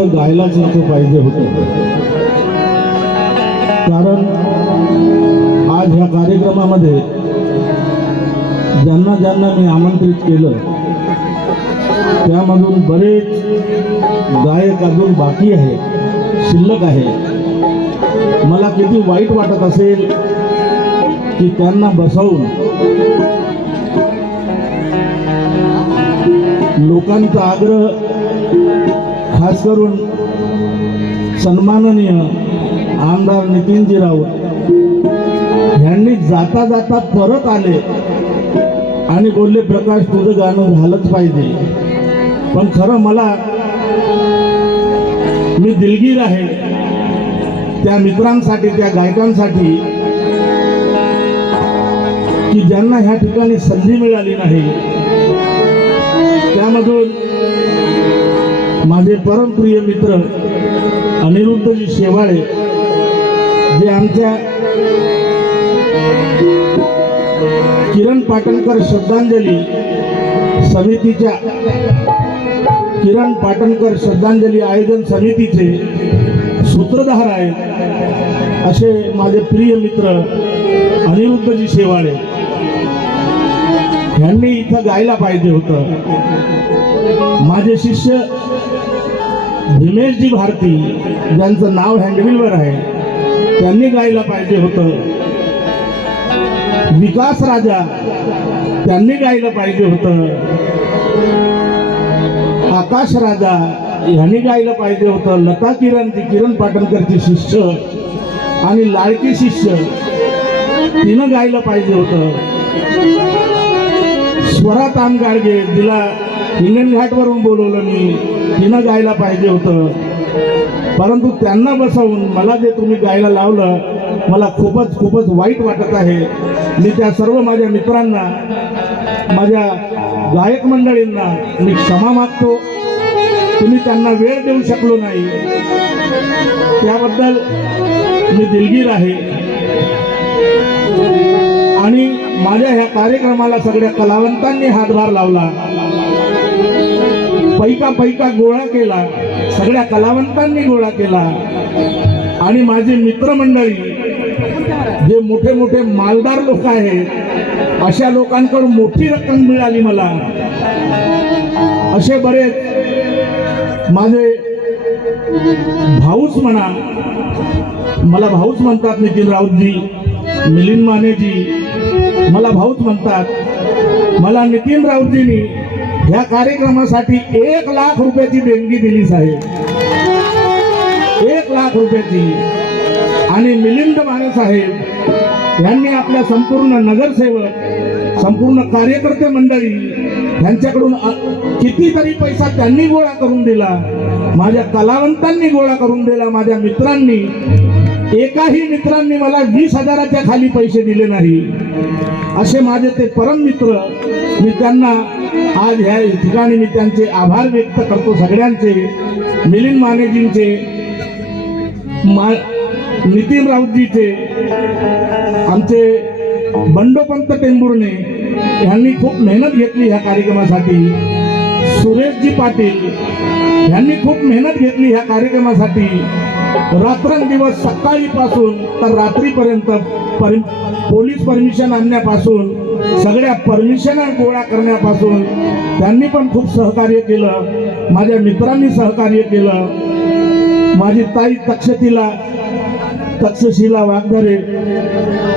तर गायलाच नको पाहिजे होतं. कारण आज ह्या कार्यक्रमामध्ये ज्यांना ज्यांना मी आमंत्रित केलं त्यामधून बरेच गायक अजून बाकी आहे शिल्लक आहे मला किती वाईट वाटत असेल की त्यांना बसवून लोकांचा आग्रह खास करून सन्माननीय आमदार नितीनजी राऊत. यांनी जाता जाता परत आले आणि बोलले प्रकाश तुझं गाणं झालंच पाहिजे. पण खरं मला मी दिलगीर आहे. त्या मित्रांसाठी त्या गायकांसाठी की ज्यांना ह्या ठिकाणी संधी मिळाली नाही त्यामधून माझे परमप्रिय मित्र अनिरुद्धजी शेवाळे जे आमच्या किरण पाटणकर श्रद्धांजली समितीच्या किरण पाटणकर श्रद्धांजली आयोजन समितीचे सूत्रधार आहेत असे माझे प्रिय मित्र अनिरुद्धजी शेवाळे. यांनी इथं गायला पाहिजे होतं. माझे शिष्य भीमेशजी भारती ज्यांचं नाव हँडबिलवर आहे त्यांनी गायला पाहिजे होतं. विकास राजा त्यांनी गायला पाहिजे होतं. आकाश राजा यांनी गायला पाहिजे होतं. लता किरण ती किरण पाटणकरची शिष्य आणि लाडकी शिष्य तिनं गायला पाहिजे होतं. स्वरा तामगाडगे जिला हिंगणघाटवरून बोलवलं मी. तिनं गायला पाहिजे होतं. परंतु त्यांना बसवून मला जे तुम्ही गायला लावलं मला खूपच खूपच वाईट वाटत आहे. मी त्या सर्व माझ्या मित्रांना माझ्या गायक मंडळींना मी क्षमा मागतो. तुम्ही त्यांना वेळ देऊ शकलो नाही. त्याबद्दल मी दिलगीर आहे. आणि माझ्या ह्या कार्यक्रमाला सगळ्या कलावंतांनी हातभार लावला. पैका पैका गोळा केला. सगळ्या कलावंतांनी गोळा केला. आणि माझी मित्रमंडळी जे मोठे मोठे मालदार लोक आहेत अशा लोकांकडून मोठी रक्कम मिळाली मला. असे बरेच माझे भाऊच म्हणा मला भाऊच म्हणतात नितीन राऊतजी मिलिंद मानेजी मला भाऊच म्हणतात मला नितीन राऊतजींनी या कार्यक्रमासाठी एक लाख रुपयाची देणगी दिली साहेब. एक लाख रुपयाची. आणि मिलिंद माने साहेब यांनी आपल्या संपूर्ण नगरसेवक संपूर्ण कार्यकर्ते मंडळी यांच्याकडून कितीतरी पैसा त्यांनी गोळा करून दिला. माझ्या कलावंतांनी गोळा करून दिला माझ्या मित्रांनी. एकाही मित्रांनी मला वीस हजाराच्या खाली पैसे दिले नाही. असे माझे ते परम मित्र मी त्यांना आज ह्या ठिकाणी मी त्यांचे आभार व्यक्त करतो सगळ्यांचे मिलिंद मानेजींचे मा नितीन राऊतजीचे आमचे बंडोपंत टेंभुर्णे यांनी खूप मेहनत घेतली ह्या कार्यक्रमासाठी. सुरेशजी पाटील यांनी खूप मेहनत घेतली ह्या कार्यक्रमासाठी. रात्रंदिवस सकाळीपासून तर रात्रीपर्यंत परि पोलीस परमिशन आणण्यापासून सगळ्या परमिशन गोळा करण्यापासून त्यांनी पण खूप सहकार्य केलं. माझ्या मित्रांनी सहकार्य केलं. माझी ताई तक्षशिला तक्षशिला वाघधरे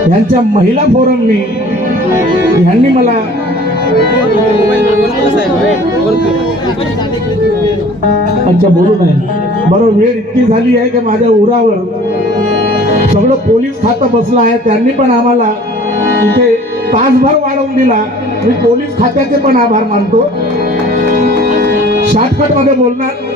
यांच्या महिला फोरमनी ह्यांनी मला अच्छा बोलू नाही. बरं वेळ इतकी झाली आहे की माझ्या उरावर? सगळं पोलीस खातं बसलं आहे. त्यांनी पण आम्हाला इथे तासभर वाढवून दिला. मी पोलीस खात्याचे पण आभार मानतो. शॉर्टकटमध्ये बोलणार.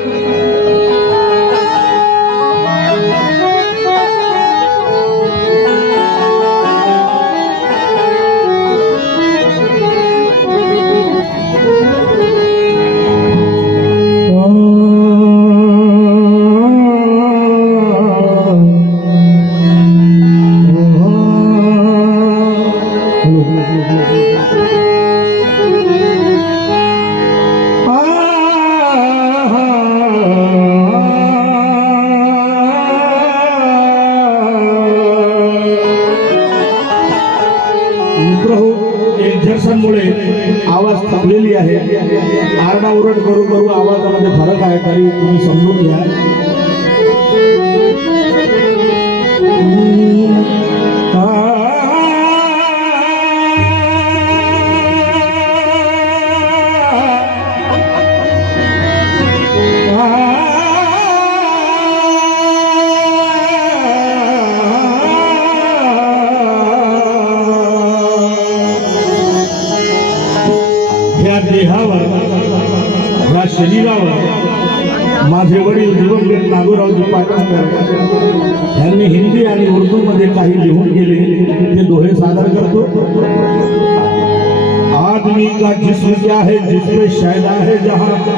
ہے جس میں شہدہ ہے جہاں۔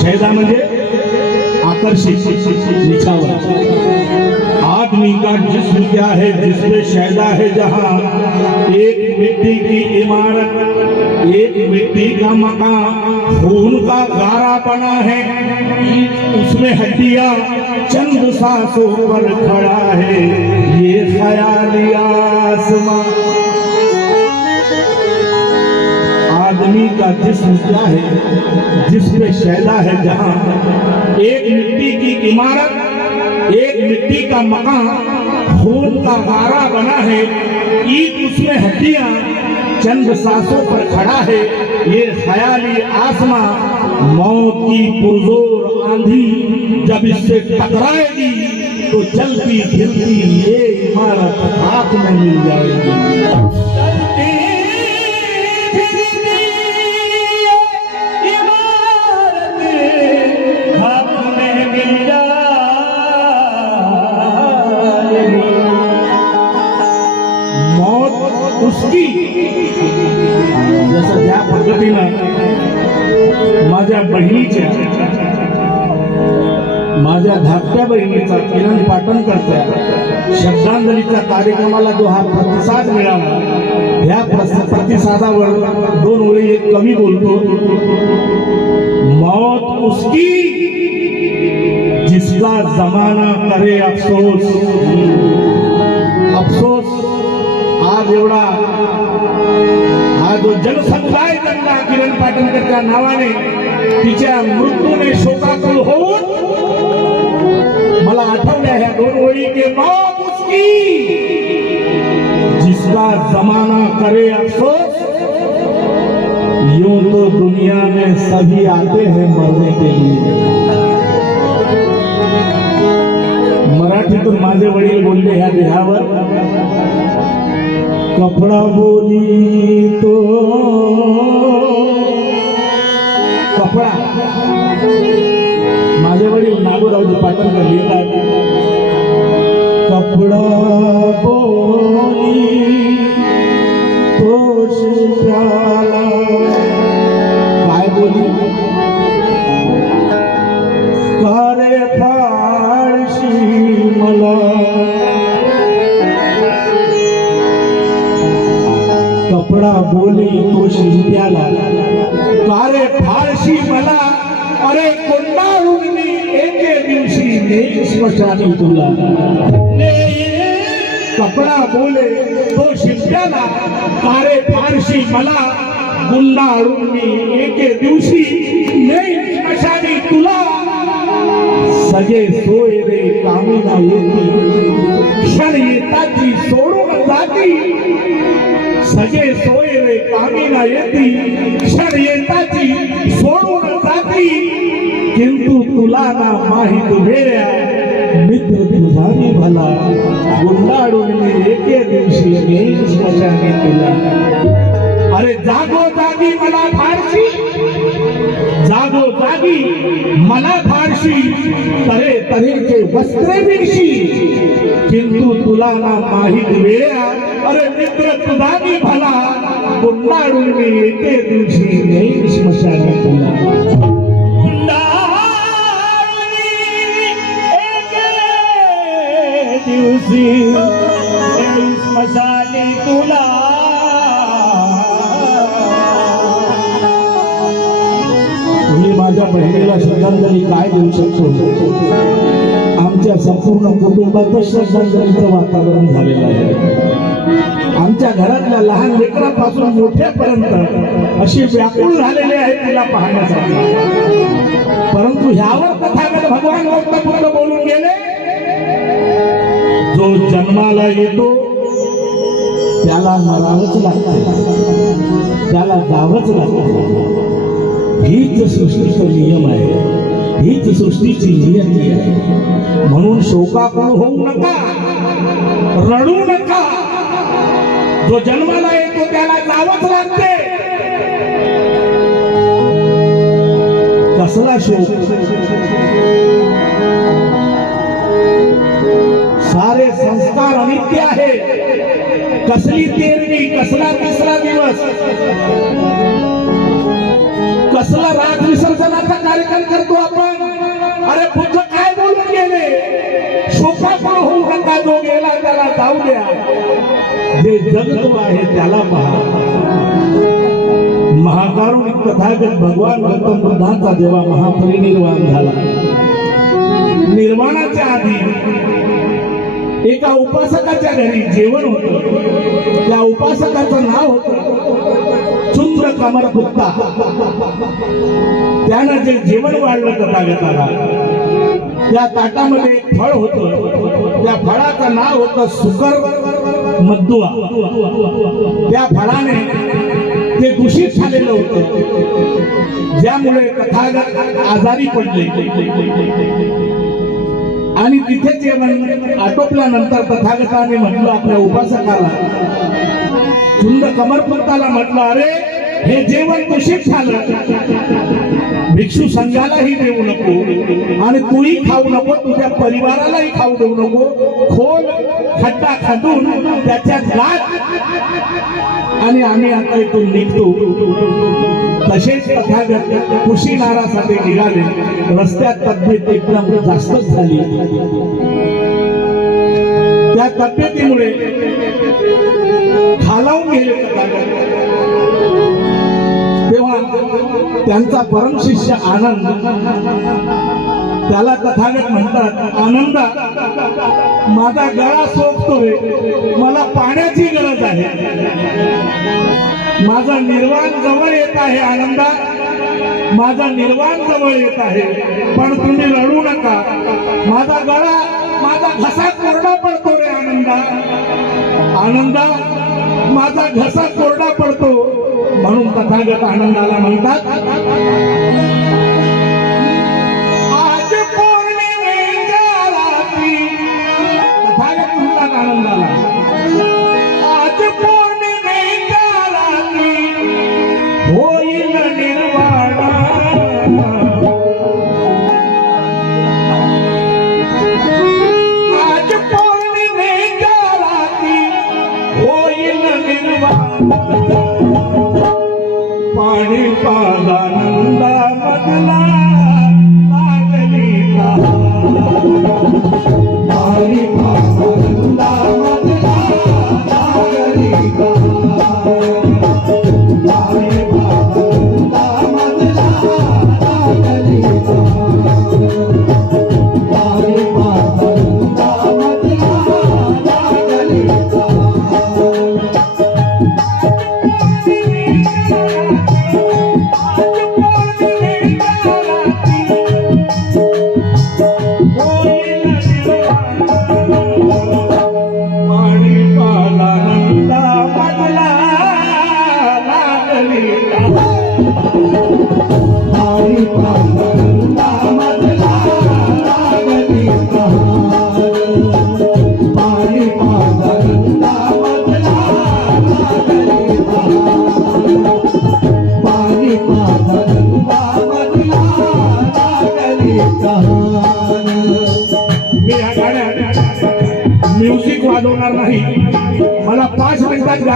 شہدہ مجھے آکر لکھا آدمی کا جسم کیا ہے جس میں شہدہ ہے جہاں؟ ایک مٹی کی عمارت، ایک مٹی کا مکان خون کا گارا بنا ہے، اس میں ہٹیا چند ساسوں پر کھڑا ہے۔ یہ خیالی آسمان है ये ख्याली आसमां आदमी का जिस्म क्या है जिसमें शैला है जहां एक मिट्टी की इमारत एक मिट्टी का मकान खून का गारा बना है ईद उसमें हड्डियां चंद सांसों पर खड़ा है ये ख्याली आसमां मौत की पुरजोर आंधी जब इससे टकराएगी तो चलती फिरती ये इमारत हाथ में मिल जाएगी बहिणीच्या माझ्या धाकट्या बहिणीचा किरण पाटणकरच्या श्रद्धांजलीच्या कार्यक्रमाला जो हा प्रतिसाद मिळाला ह्या प्रतिसादावर दोन ओळी एक कमी बोलतो. मौत उसकी जिसका जमाना करे अफसोस. अफसोस आज एवढा हा जो जनसमुदाय त्यांना किरण पाटणकरच्या नावाने तिच्या मृत्यूने शोकाकुल होऊन मला आठवल्या ह्या दोन ओळी के मौत उसकी जिसका जमाना करे अफसोस यूं तो दुनिया में सभी आते हैं मरने के लिए। मराठीतून माझे वडील बोलले ह्या देहावर कपडा बोली तो कपडा माझे वडील नागोरावजी पाटणकर लिहितात कपडा बोली तो शिवप्याला काय बोली कारे बोली तो कारे फारशी मला अरे कोणता मी एके दिवशी नेईन स्मशानी तुला. कपडा बोले तो शिल्प्याला कारे फारशी मला गुंडा मी एके दिवशी नेईन स्मशानी तुला. सगळे सोय रे कामिना येती क्षण येताची सोय सजे सोय रे कामिना येती. क्षण येताची सोडून जाती. किंतु तुला ना माहीत वेळ्या मित्र तुझानी भला गुंडाळून मी एके दिवशी येईन स्मशानी तुला अरे जागो जागी मला फारशी. जागो जागी मला फारशी. तरे तरेचे वस्त्रे दिवशी किंतु तुला ना माहीत वेळ्या अरे मित्र तुझा मी भला. गुंडाळून मी येते दिवशी. नेईन स्मशान तुला दिवशी. स्मशानी तुला. मी माझ्या बहिणीला श्रद्धांजली काय देऊ शकतो? आमच्या संपूर्ण कुटुंबात श्रद्धांजलीचं वातावरण झालेलं आहे. आमच्या घरातल्या लहान लेकरापासून मोठ्यापर्यंत अशी व्याकुळ झालेली आहे तिला पाहण्यासाठी. परंतु ह्यावर तथागत भगवान गौतम बोलून गेले जो जन्माला येतो त्याला मरावंच लागतं. त्याला जावंच लागतं. हीच सृष्टीचा नियम आहे. हीच सृष्टीची नियती आहे. म्हणून शोकाकुळ होऊ नका. रडू नका. जो जन्माला येतो त्याला जावंच लागते. कसला शोक? सारे संस्कार अनित्य आहे. कसली तेरणी कसला तिसरा दिवस? कसला राग विसर्जनाचा कार्यक्रम जगत्व आहे त्याला पहा. महाकारुणिक तथागत भगवान गौतम बुद्धांचा जेव्हा महापरिनिर्वाण झाला. निर्वाणाच्या आधी एका उपासकाच्या घरी जेवण होत. त्या उपासकाचं नाव होत चुंद्र कमर गुप्ता त्यानं जे जेवण वाढलं तथागताला त्या ताटामध्ये एक फळ होतं. त्या फळाचं नाव होतं सुकर. मद्दुआ. त्या फळाने ते दूषित झालेलं होतं. ज्यामुळे तथागत आजारी पडले. आणि तिथे जेवण आटोपल्यानंतर तथागताने म्हटलं आपल्या उपासकाला चुंद कमरपुत्ताला म्हटलं अरे हे जेवण दूषित झालं. भिक्षू संघालाही देऊ नको आणि तूही खाऊ नको तुझ्या परिवारालाही खाऊ देऊ नको. खोल खड्डा खदून त्याच्या गात आणि आम्ही आता इथून निघतो. तसेच तथागत कुशीनारासाठी निघाले. रस्त्यात तब्येत एकदम जास्तच झाली. त्या तब्येतीमुळे खालावून गेले तथागत. तेव्हा त्यांचा परमशिष्य आनंद. त्याला तथागत म्हणतात आनंद माझा गळा सोपतोय मला पाण्याची गरज आहे. माझा निर्वाण जवळ येत आहे आनंदा. माझा निर्वाण जवळ येत आहे पण तुम्ही रडू नका. माझा गळा माझा घसा कोरडा पडतो रे आनंदा. आनंदा माझा घसा कोरडा पडतो. म्हणून तथागत आनंदाला म्हणतात.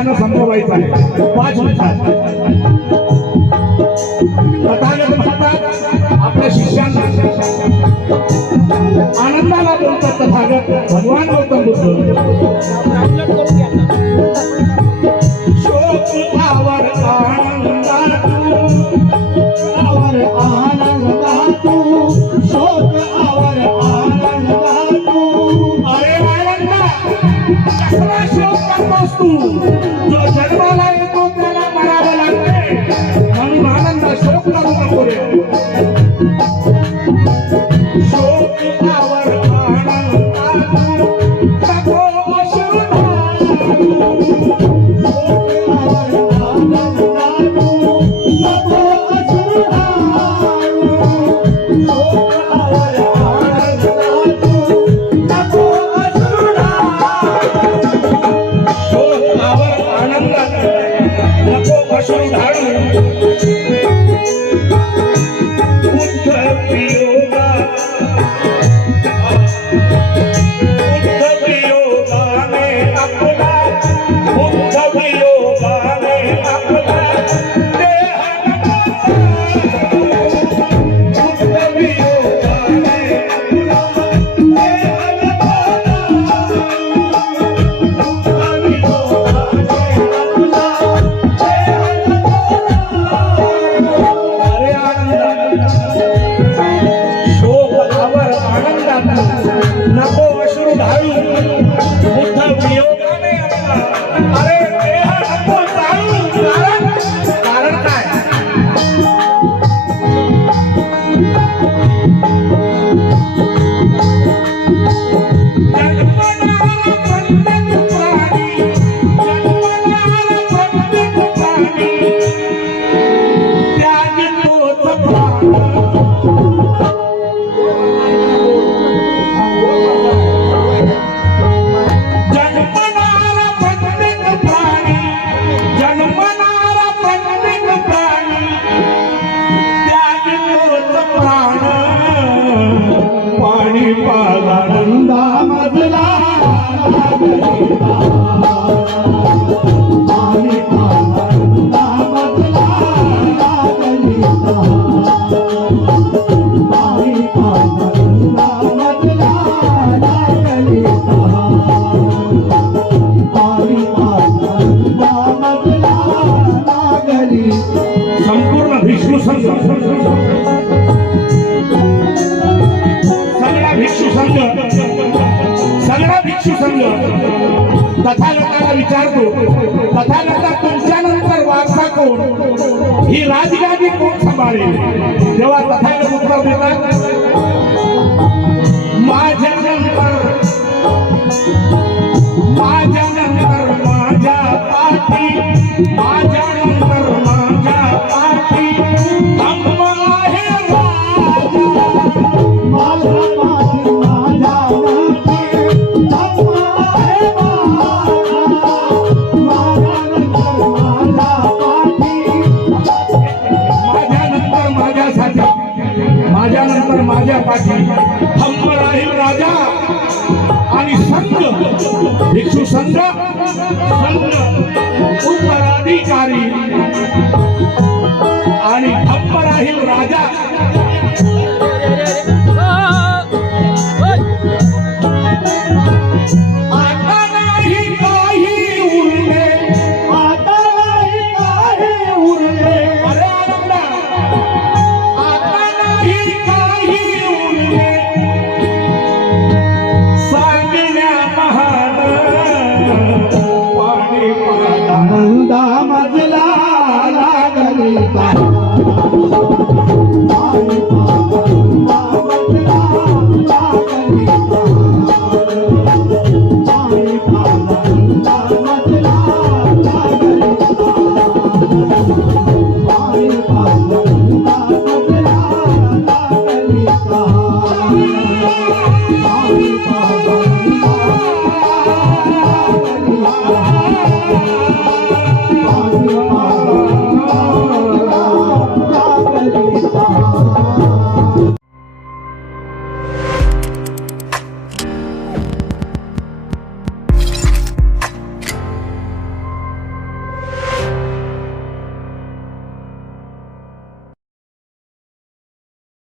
मिनिटात गाणं संपवायचं आहे. पाच मिनिटात. तथागत म्हणतात आपल्या शिष्यांना. आनंदाला बोलतात तथागत भगवान गौतम बुद्ध. म्हणलं कथानकाला विचारतो कथानका तुमच्यानंतर वारसा कोण? ही राजगादी कोण सांभाळेल? तेव्हा कथानक उत्तर देतात माझ्या नंतर माझ्या नंतर माझ्या पाठी माझ्या नंतर. su sangre